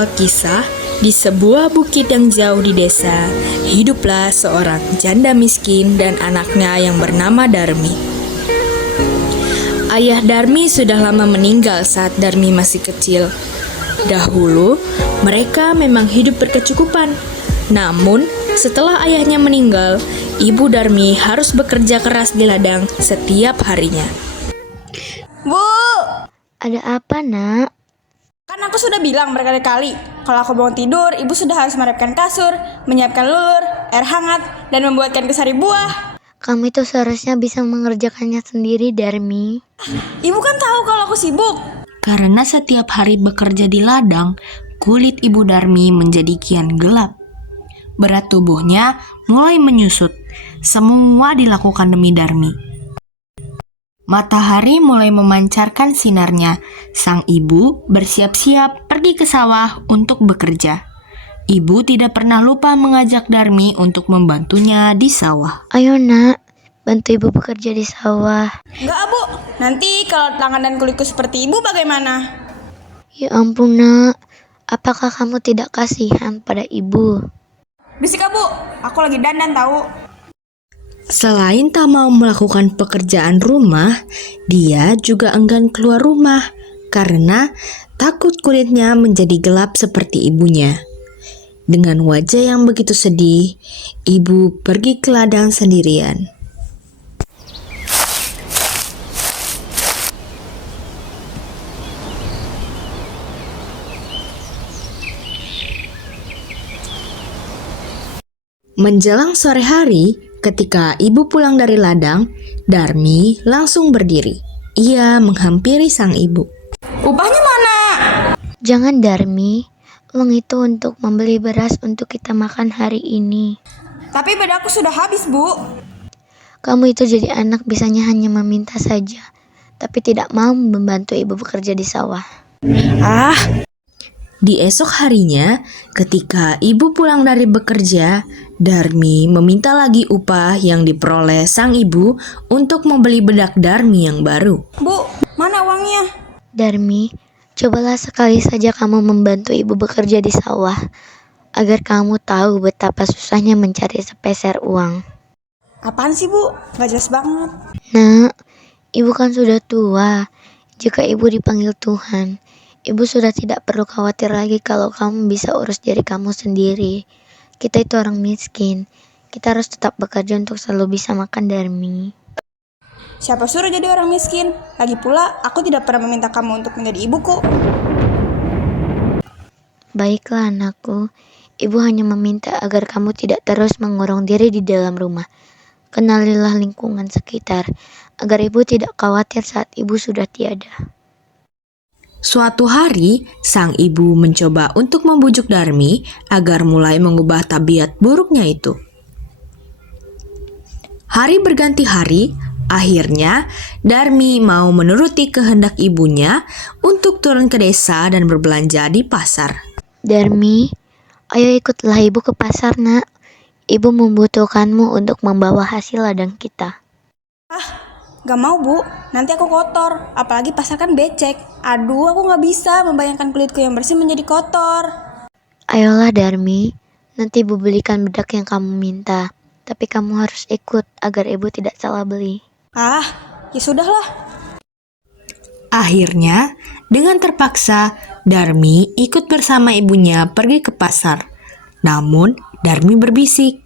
Alkisah, di sebuah bukit yang jauh di desa, hiduplah seorang janda miskin dan anaknya yang bernama Darmi. Ayah Darmi sudah lama meninggal saat Darmi masih kecil. Dahulu, mereka memang hidup berkecukupan. Namun, setelah ayahnya meninggal, ibu Darmi harus bekerja keras di ladang setiap harinya. Bu, Ada apa, Nak? kan aku sudah bilang berkali-kali, kalau aku bangun tidur, ibu sudah harus merapkan kasur, menyiapkan lulur, air hangat, dan membuatkan kesari buah. Kamu itu seharusnya bisa mengerjakannya sendiri, Darmi. Ibu kan tahu kalau aku sibuk. Karena setiap hari bekerja di ladang, kulit ibu Darmi menjadi kian gelap. Berat tubuhnya mulai menyusut. Semua dilakukan demi Darmi. Matahari mulai memancarkan sinarnya. Sang ibu bersiap-siap pergi ke sawah untuk bekerja. Ibu tidak pernah lupa mengajak Darmi untuk membantunya di sawah. Ayo, Nak, bantu ibu bekerja di sawah. Enggak, Bu. Nanti kalau tangan dan kulitku seperti ibu bagaimana? Ya ampun, Nak. Apakah kamu tidak kasihan pada ibu? Bisik, Bu. Aku lagi dandan tahu. Selain tak mau melakukan pekerjaan rumah, dia juga enggan keluar rumah karena takut kulitnya menjadi gelap seperti ibunya. Dengan wajah yang begitu sedih, ibu pergi ke ladang sendirian. Menjelang sore hari, ketika ibu pulang dari ladang, Darmi langsung berdiri. Ia menghampiri sang ibu. Upahnya mana? Jangan, Darmi. Uang itu untuk membeli beras untuk kita makan hari ini. Tapi bedaku sudah habis, Bu. Kamu itu jadi anak bisanya hanya meminta saja, tapi tidak mau membantu ibu bekerja di sawah. Di esok harinya, ketika ibu pulang dari bekerja, Darmi meminta lagi upah yang diperoleh sang ibu untuk membeli bedak Darmi yang baru. Bu, mana uangnya? Darmi, cobalah sekali saja kamu membantu ibu bekerja di sawah, agar kamu tahu betapa susahnya mencari sepeser uang. Apaan sih, Bu? Gak jelas banget. Nak, ibu kan sudah tua. Jika ibu dipanggil Tuhan, ibu sudah tidak perlu khawatir lagi kalau kamu bisa urus diri kamu sendiri. Kita itu orang miskin. Kita harus tetap bekerja untuk selalu bisa makan, Darmi. Siapa suruh jadi orang miskin? Lagi pula, aku tidak pernah meminta kamu untuk menjadi ibuku. Baiklah, anakku. Ibu hanya meminta agar kamu tidak terus mengurung diri di dalam rumah. Kenalilah lingkungan sekitar, agar ibu tidak khawatir saat ibu sudah tiada. Suatu hari, sang ibu mencoba untuk membujuk Darmi agar mulai mengubah tabiat buruknya itu. Hari berganti hari, akhirnya Darmi mau menuruti kehendak ibunya untuk turun ke desa dan berbelanja di pasar. Darmi, ayo ikutlah ibu ke pasar, Nak. Ibu membutuhkanmu untuk membawa hasil ladang kita. Gak mau, Bu. Nanti aku kotor. Apalagi pasar kan becek. Aduh, aku gak bisa membayangkan kulitku yang bersih menjadi kotor. Ayolah, Darmi. Nanti ibu belikan bedak yang kamu minta. Tapi kamu harus ikut agar ibu tidak salah beli. Ya sudahlah. Akhirnya, dengan terpaksa, Darmi ikut bersama ibunya pergi ke pasar. Namun, Darmi berbisik.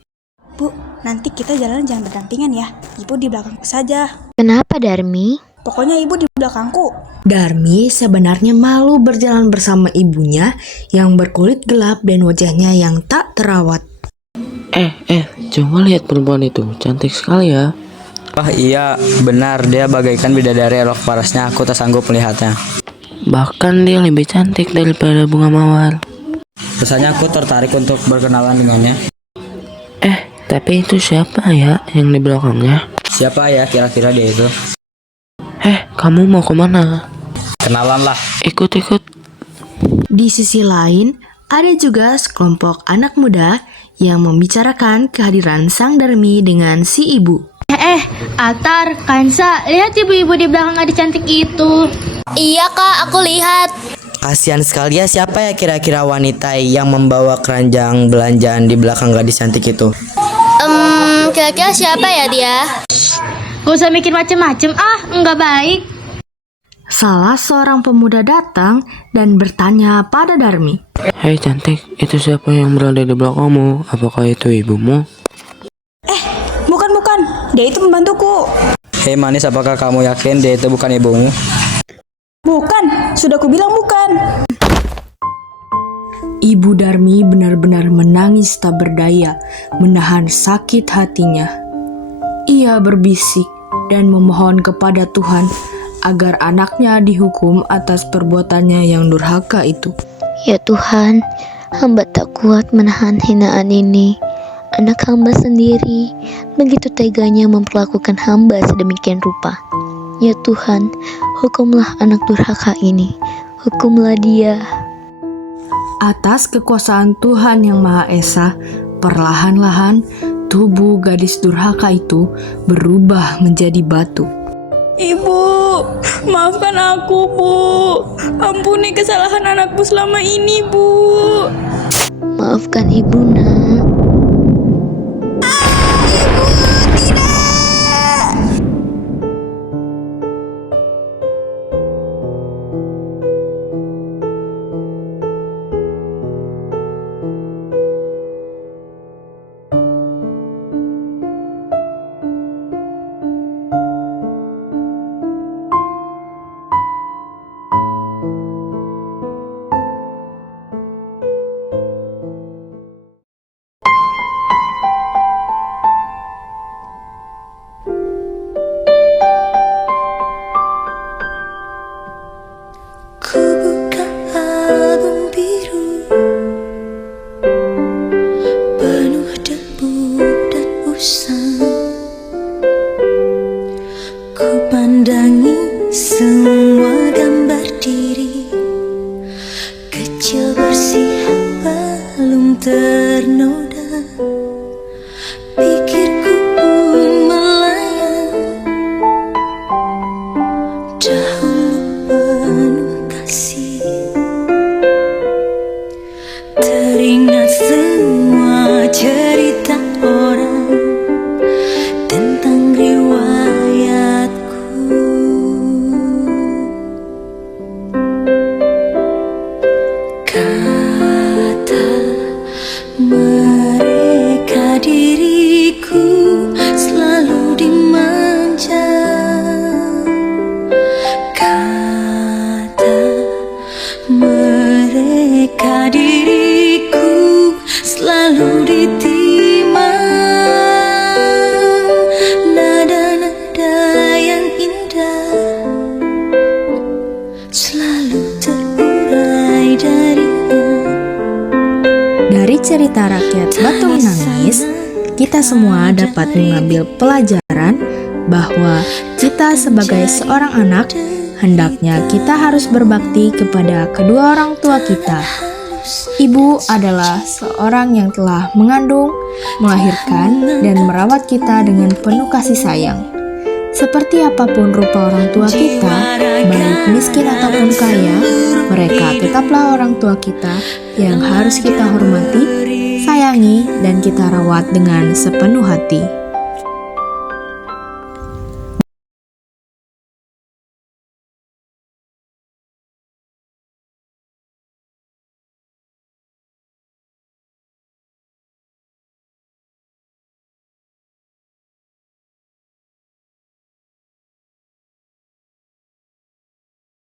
Bu, nanti kita jalan jangan berdampingan ya. Ibu di belakangku saja. Kenapa, Darmi? Pokoknya ibu di belakangku. Darmi sebenarnya malu berjalan bersama ibunya yang berkulit gelap dan wajahnya yang tak terawat. Coba lihat perempuan itu, cantik sekali ya. Wah iya, benar dia bagaikan bidadari elok parasnya, aku tak sanggup melihatnya. Bahkan dia lebih cantik daripada bunga mawar. Rasanya aku tertarik untuk berkenalan dengannya. Tapi itu siapa ya yang di belakangnya? Siapa ya kira-kira dia itu? Kamu mau kemana? Kenalan lah. Ikut. Di sisi lain, ada juga sekelompok anak muda yang membicarakan kehadiran sang Darmi dengan si ibu. Atar, Kansa, lihat ibu-ibu di belakang ada cantik itu. Iya kak, aku lihat. Kasihan sekali ya, siapa ya kira-kira wanita yang membawa keranjang belanjaan di belakang gadis cantik itu? Kira-kira siapa ya dia? Gak usah mikir macem-macem, nggak baik. Salah seorang pemuda datang dan bertanya pada Darmi. Hei cantik, itu siapa yang berada di belakangmu? Apakah itu ibumu? Bukan, dia itu pembantuku. Hei manis, apakah kamu yakin dia itu bukan ibumu? Bukan, sudah kubilang bukan. Ibu Darmi benar-benar menangis tak berdaya, menahan sakit hatinya. Ia berbisik dan memohon kepada Tuhan agar anaknya dihukum atas perbuatannya yang durhaka itu. Ya Tuhan, hamba tak kuat menahan hinaan ini. Anak hamba sendiri begitu teganya memperlakukan hamba sedemikian rupa. Ya Tuhan, hukumlah anak durhaka ini. Hukumlah dia. Atas kekuasaan Tuhan yang Maha Esa, perlahan-lahan tubuh gadis durhaka itu berubah menjadi batu. Ibu, maafkan aku, Bu. Ampuni kesalahan anakku selama ini, Bu. Maafkan ibu, nak. Pandangi semua gambar diri kecil bersih belum ternoda. Pikirku pun melayang dahulu penuh kasih. Teringat semua cerita orang tentang riwayatku. Kata mereka diriku selalu dimanja. Kata mereka diriku selalu ditimang. Nada-nada yang indah selalu terurai darinya. Dari cerita rakyat Batu Menangis, kita semua dapat mengambil pelajaran bahwa kita sebagai seorang anak, hendaknya kita harus berbakti kepada kedua orang tua kita. Ibu adalah seorang yang telah mengandung, melahirkan, dan merawat kita dengan penuh kasih sayang. Seperti apapun rupa orang tua kita, baik miskin ataupun kaya, mereka tetaplah orang tua kita yang harus kita hormati, sayangi, dan kita rawat dengan sepenuh hati.